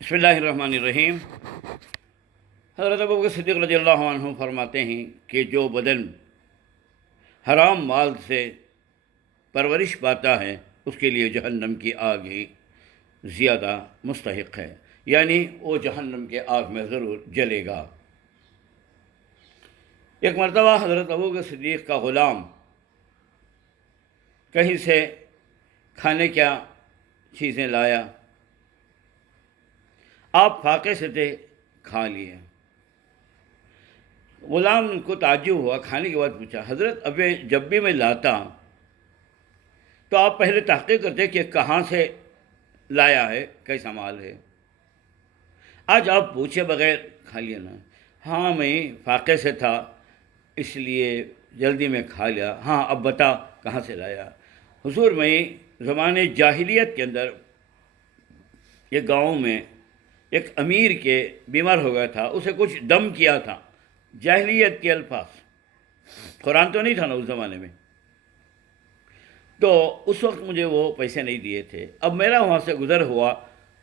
بسم اللہ الرحمن الرحیم۔ حضرت ابوبکر صدیق رضی اللہ عنہ فرماتے ہیں کہ جو بدن حرام مال سے پرورش پاتا ہے اس کے لیے جہنم کی آگ ہی زیادہ مستحق ہے، یعنی وہ جہنم کے آگ میں ضرور جلے گا۔ ایک مرتبہ حضرت ابوبکر صدیق کا غلام کہیں سے کھانے کیا چیزیں لایا، آپ فاقے سے تھے، کھا لیے۔ غلام کو تعجب ہوا، کھانے کے بعد پوچھا، حضرت اب جب بھی میں لاتا تو آپ پہلے تحقیق کرتے کہ کہاں سے لایا ہے، کیسا مال ہے، آج آپ پوچھے بغیر کھا لیا نا؟ ہاں میں فاقے سے تھا اس لیے جلدی میں کھا لیا۔ ہاں اب بتا کہاں سے لایا؟ حضور میں زمانے جاہلیت کے اندر ایک گاؤں میں ایک امیر کے بیمار ہو گیا تھا، اسے کچھ دم کیا تھا، جاہلیت کے الفاظ، قرآن تو نہیں تھا نا اس زمانے میں، تو اس وقت مجھے وہ پیسے نہیں دیے تھے۔ اب میرا وہاں سے گزر ہوا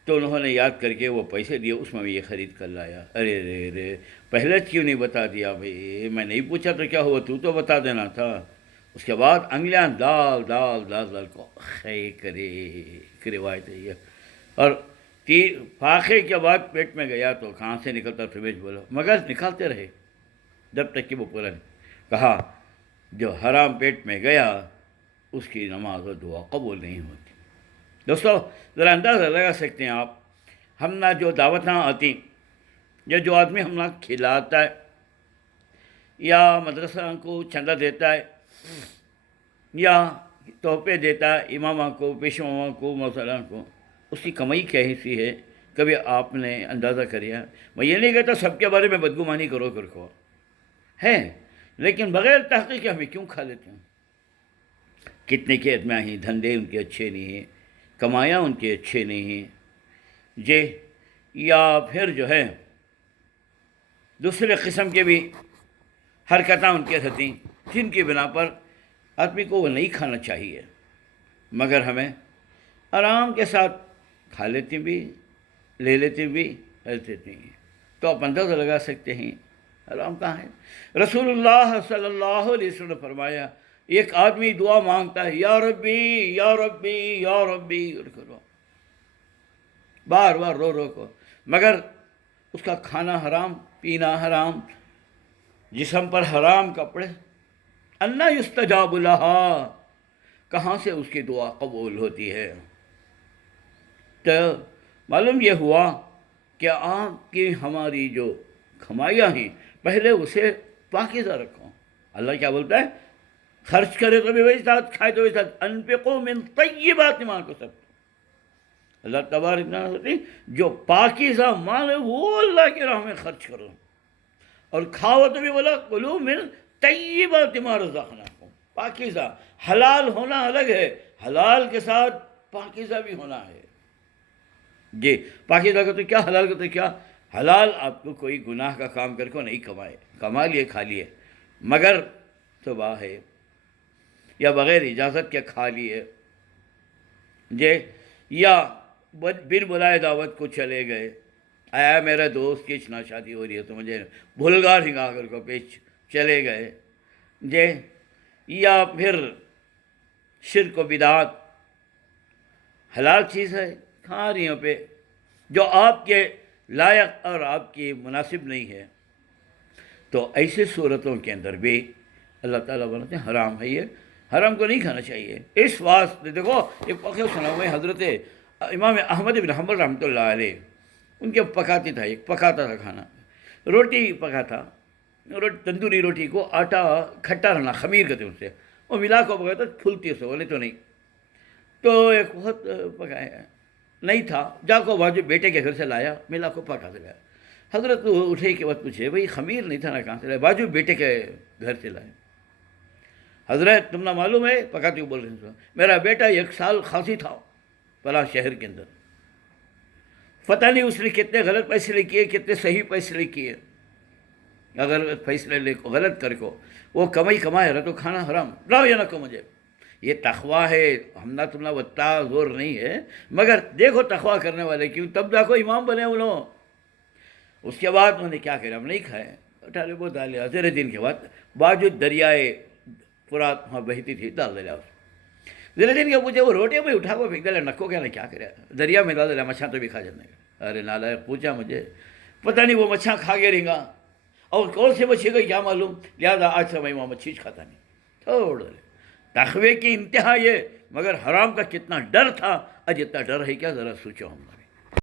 تو انہوں نے یاد کر کے وہ پیسے دیے، اس میں یہ خرید کر لایا۔ ارے رے رے، پہلے کیوں نہیں بتا دیا بھائی؟ میں نہیں پوچھا تو کیا ہوا، تو بتا دینا تھا۔ اس کے بعد انگلیاں دال دال دال دال کو خے کرے، ایک روایت ہے یہ۔ اور فاقے کے بعد پیٹ میں گیا تو کہاں سے نکلتا تمہیں بولو، مگر نکالتے رہے جب تک کہ وہ پورا نہیں۔ کہا جو حرام پیٹ میں گیا اس کی نماز و دعا قبول نہیں ہوتی۔ دوستو ذرا اندازہ لگا سکتے ہیں آپ، ہم نہ جو دعوتیں آتی یا جو آدمی ہم نہ کھلاتا ہے یا مدرسہ کو چندہ دیتا ہے یا تحفے دیتا ہے امامہ کو، پیشواؤں کو، موسلان کو، اس کی کمائی کیسی ہے؟ کبھی آپ نے اندازہ کریا؟ میں یہ نہیں کہتا سب کے بارے میں بدگمانی کرو ہے، لیکن بغیر تحقیق ہمیں کیوں کھا لیتے ہیں؟ کتنے کے ادمیاں ہیں، دھندے ان کے اچھے نہیں ہیں، کمایاں ان کے اچھے نہیں ہیں جی، یا پھر جو ہے دوسرے قسم کے بھی حرکتیں ان کے رہتی جن کی بنا پر آدمی کو وہ نہیں کھانا چاہیے، مگر ہمیں آرام کے ساتھ کھا لیتے بھی، لے لیتے بھی، رہتے نہیں۔ تو آپ اندازہ لگا سکتے ہیں حرام کہاں ہے۔ رسول اللہ صلی اللہ علیہ وسلم نے فرمایا ایک آدمی دعا مانگتا ہے، یا ربی یا ربی یا ربی، بار بار رو رو کو، مگر اس کا کھانا حرام، پینا حرام، جسم پر حرام کپڑے، انا یستجاب لہا، کہاں سے اس کی دعا قبول ہوتی ہے؟ تو معلوم یہ ہوا کہ آپ کی ہماری جو کمائیاں ہیں پہلے اسے پاکیزہ رکھو۔ اللہ کیا بولتا ہے؟ خرچ کرے تو بھی وہی ساتھ، کھائے تو وہی ساتھ، انفقوا من طیبات ما کسبتم۔ اللہ تبارک ہوتی جو پاکیزہ مال ہے وہ اللہ کی راہ میں خرچ کرو، اور کھاؤ تو بھی بولا کلوا من طیبات ما رزقناکم۔ پاکیزہ، حلال ہونا الگ ہے، حلال کے ساتھ پاکیزہ بھی ہونا ہے جی۔ پاکیزہ کا تو کیا، حلال کا تو کیا؟ حلال آپ کو کوئی گناہ کا کام کر کے نہیں کمائے، کما لیے کھا لیے، مگر صبح ہے یا بغیر اجازت کے کھا لیے جی، یا بن بلائے دعوت کو چلے گئے، آیا میرے دوست کی اتنا شادی ہو رہی ہے تو مجھے بھولگار ہنگا کر کو پیچ چلے گئے جی، یا پھر شرک و بدعت، حلال چیز ہے کھا رہی ہوں پہ جو آپ کے لائق اور آپ کی مناسب نہیں ہے، تو ایسے صورتوں کے اندر بھی اللہ تعالیٰ بولتے ہیں حرام ہے، یہ حرام کو نہیں کھانا چاہیے۔ اس واسطے دیکھو ایک واقعہ سنا ہوا ہے، حضرت امام احمد بن حنبل رحمۃ اللہ علیہ، ان کے پکاتا تھا کھانا، روٹی پکاتا، تندوری روٹی کو آٹا کھٹا رہنا، خمیر کہتے ہیں اسے، وہ ملا کو پکاتا پھولتی اسے، بولے تو نہیں، تو ایک وقت پکایا نہیں تھا، جا کو باجو بیٹے کے گھر سے لایا، ملا کو پکا سے لایا۔ حضرت اٹھے کے بعد پوچھے بھائی خمیر نہیں تھا نا، کہاں سے لایا؟ باجو بیٹے کے گھر سے لائے۔ حضرت تم نہ معلوم ہے، پکاتے ہوئے بول رہے ہیں، میرا بیٹا 1 سال کھانسی تھا فلاں شہر کے اندر، پتہ نہیں اس نے کتنے غلط فیصلے کیے، کتنے صحیح فیصلے کیے، اگر فیصلے لے کو غلط کر کو وہ کمائے رہا تو کھانا حرام، لاؤ یا نہ کو مجھے، یہ تقوی ہے، ہمنا تمنا وتا زور نہیں ہے، مگر دیکھو تقوی کرنے والے کیوں، تب جا کو امام بنے وہ لوگ۔ اس کے بعد انہوں نے کیا کرا، ہم نہیں کھائے، اٹھا لے وہ ڈالے، زیر دن کے بعد باجو دریائے فرات وہاں بہتی تھی، ڈال دیا اس زیر دن کے پوچھے وہ روٹی میں اٹھا کو پھینک دے نکو کیا نے کیا کرا، دریا میں ڈال دیا، مچھاں تو بھی کھا جانے کا۔ ارے نالائق پوچھا مجھے، پتہ نہیں وہ مچھاں کھا گیا رہیں گا، اور کون سے مچھی گئی کیا معلوم، لہٰذا آج سے میں وہاں مچھی کھاتا نہیں۔ چھوڑ دے، تقوی کی انتہا یہ، مگر حرام کا کتنا ڈر تھا، آج اتنا ڈر ہے کیا، ذرا سوچو ہم۔